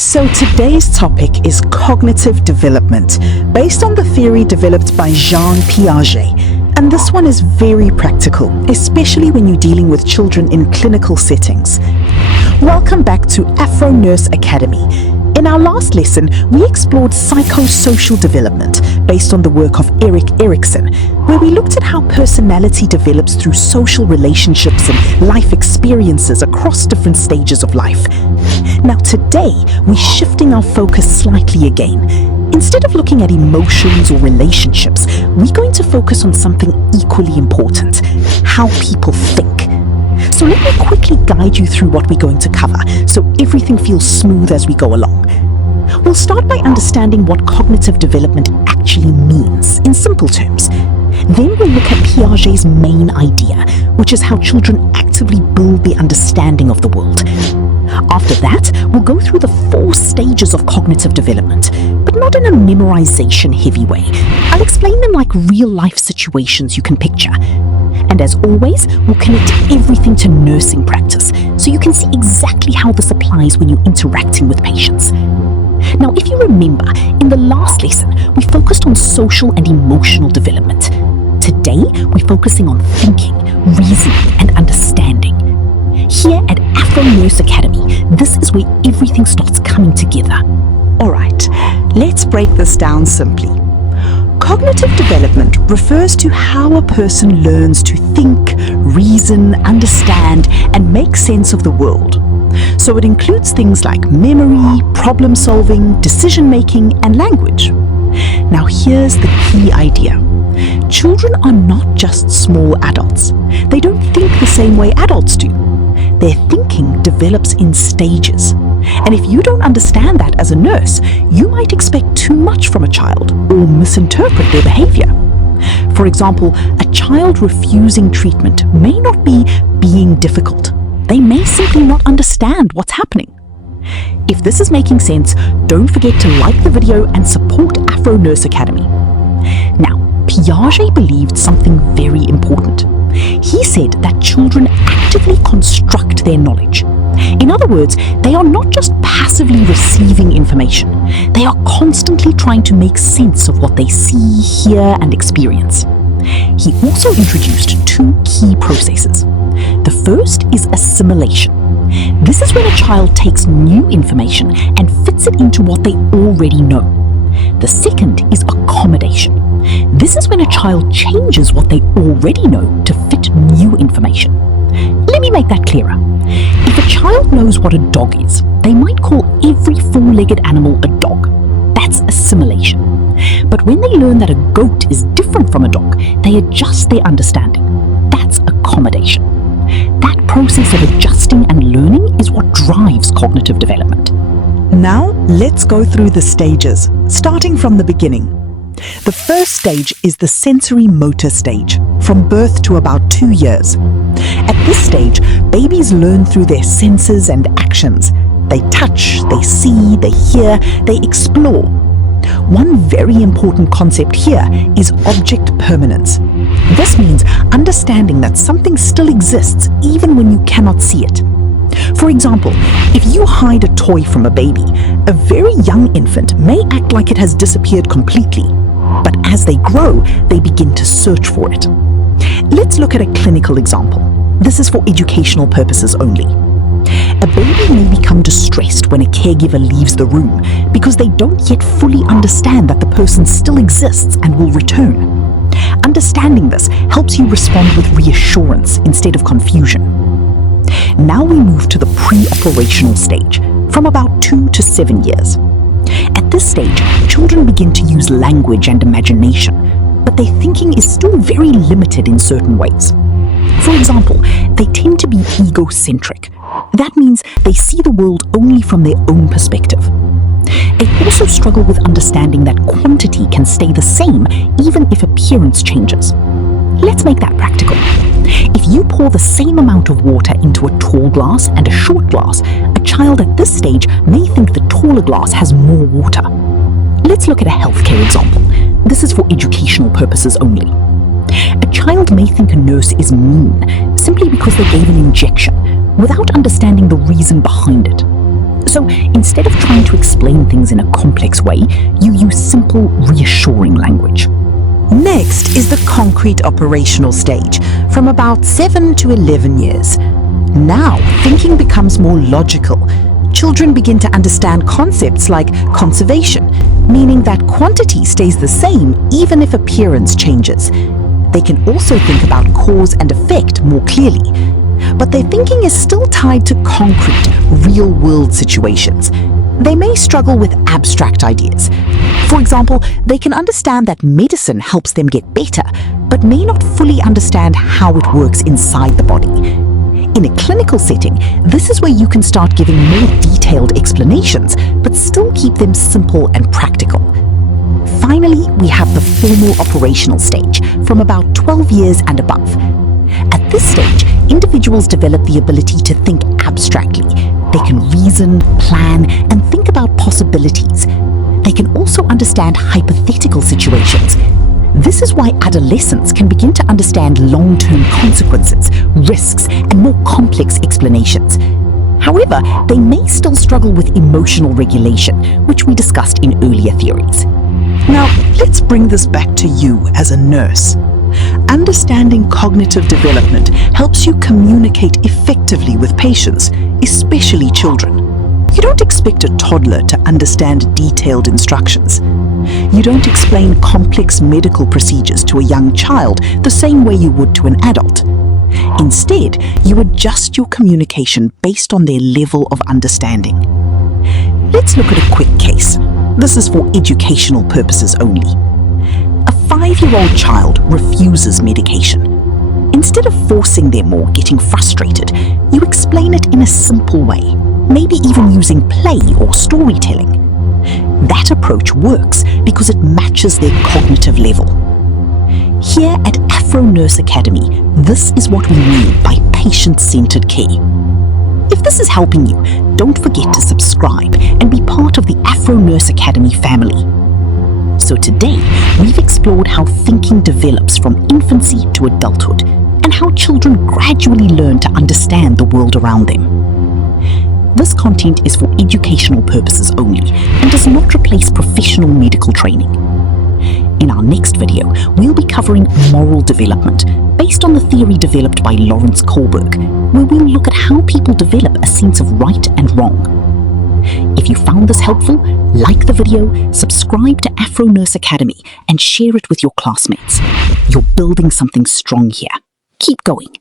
So today's topic is cognitive development, based on the theory developed by Jean Piaget. And this one is very practical, especially when you're dealing with children in clinical settings. Welcome back to AfroNurse Academy. In our last lesson, we explored psychosocial development based on the work of Erik Erikson, where we looked at how personality develops through social relationships and life experiences across different stages of life. Now today, we're shifting our focus slightly again. Instead of looking at emotions or relationships, we're going to focus on something equally important: how people think. So let me quickly guide you through what we're going to cover, so everything feels smooth as we go along. We'll start by understanding what cognitive development actually means, in simple terms. Then we'll look at Piaget's main idea, which is how children actively build their understanding of the world. After that, we'll go through the 4 stages of cognitive development, but not in a memorization-heavy way. I'll explain them like real-life situations you can picture. And as always, we'll connect everything to nursing practice, so you can see exactly how this applies when you're interacting with patients. Now, if you remember, in the last lesson, we focused on social and emotional development. Today, we're focusing on thinking, reasoning, and understanding. Here at AfroNurse Academy, this is where everything starts coming together. Alright, let's break this down simply. Cognitive development refers to how a person learns to think, reason, understand, and make sense of the world. So it includes things like memory, problem solving, decision making, and language. Now here's the key idea. Children are not just small adults. They don't think the same way adults do. Their thinking develops in stages. And if you don't understand that as a nurse, you might expect too much from a child or misinterpret their behavior. For example, a child refusing treatment may not be being difficult. They may simply not understand what's happening. If this is making sense, don't forget to like the video and support AfroNurse Academy. Now, Piaget believed something very important. He said that children actively construct their knowledge. In other words, they are not just passively receiving information. They are constantly trying to make sense of what they see, hear, and experience. He also introduced 2 key processes. The first is assimilation. This is when a child takes new information and fits it into what they already know. The second is accommodation. This is when a child changes what they already know to fit new information. Let me make that clearer. If a child knows what a dog is, they might call every 4-legged animal a dog. That's assimilation. But when they learn that a goat is different from a dog, they adjust their understanding. That's accommodation. That process of adjusting and learning is what drives cognitive development. Now, let's go through the stages, starting from the beginning. The first stage is the sensorimotor stage, from birth to about 2 years. At this stage, babies learn through their senses and actions. They touch, they see, they hear, they explore. One very important concept here is object permanence. This means understanding that something still exists even when you cannot see it. For example, if you hide a toy from a baby, a very young infant may act like it has disappeared completely. But as they grow, they begin to search for it. Let's look at a clinical example. This is for educational purposes only. A baby may become distressed when a caregiver leaves the room because they don't yet fully understand that the person still exists and will return. Understanding this helps you respond with reassurance instead of confusion. Now we move to the preoperational stage, from about 2 to 7 years. At this stage, children begin to use language and imagination, but their thinking is still very limited in certain ways. For example, they tend to be egocentric. That means they see the world only from their own perspective. They also struggle with understanding that quantity can stay the same even if appearance changes. Let's make that practical. If you pour the same amount of water into a tall glass and a short glass, a child at this stage may think the taller glass has more water. Let's look at a healthcare example. This is for educational purposes only. A child may think a nurse is mean simply because they gave an injection without understanding the reason behind it. So instead of trying to explain things in a complex way, you use simple, reassuring language. Next is the concrete operational stage, from about 7 to 11 years. Now, thinking becomes more logical. Children begin to understand concepts like conservation, meaning that quantity stays the same even if appearance changes. They can also think about cause and effect more clearly. But their thinking is still tied to concrete, real-world situations. They may struggle with abstract ideas. For example, they can understand that medicine helps them get better, but may not fully understand how it works inside the body. In a clinical setting, this is where you can start giving more detailed explanations, but still keep them simple and practical. Finally, we have the formal operational stage, from about 12 years and above. At this stage, individuals develop the ability to think abstractly. They can reason, plan, and think about possibilities. They can also understand hypothetical situations. This is why adolescents can begin to understand long-term consequences, risks, and more complex explanations. However, they may still struggle with emotional regulation, which we discussed in earlier theories. Now, let's bring this back to you as a nurse. Understanding cognitive development helps you communicate effectively with patients, especially children. You don't expect a toddler to understand detailed instructions. You don't explain complex medical procedures to a young child the same way you would to an adult. Instead, you adjust your communication based on their level of understanding. Let's look at a quick case. This is for educational purposes only. A 5-year-old child refuses medication. Instead of forcing them or getting frustrated, you explain it in a simple way, maybe even using play or storytelling. That approach works because it matches their cognitive level. Here at AfroNurse Academy, this is what we mean by patient-centered care. If this is helping you, don't forget to subscribe and be part of the AfroNurse Academy family. So today, we've explored how thinking develops from infancy to adulthood and how children gradually learn to understand the world around them. This content is for educational purposes only and does not replace professional medical training. In our next video, we'll be covering moral development based on the theory developed by Lawrence Kohlberg, where we'll look at how people develop a sense of right and wrong. If you found this helpful, like the video, subscribe to AfroNurse Academy, and share it with your classmates. You're building something strong here. Keep going.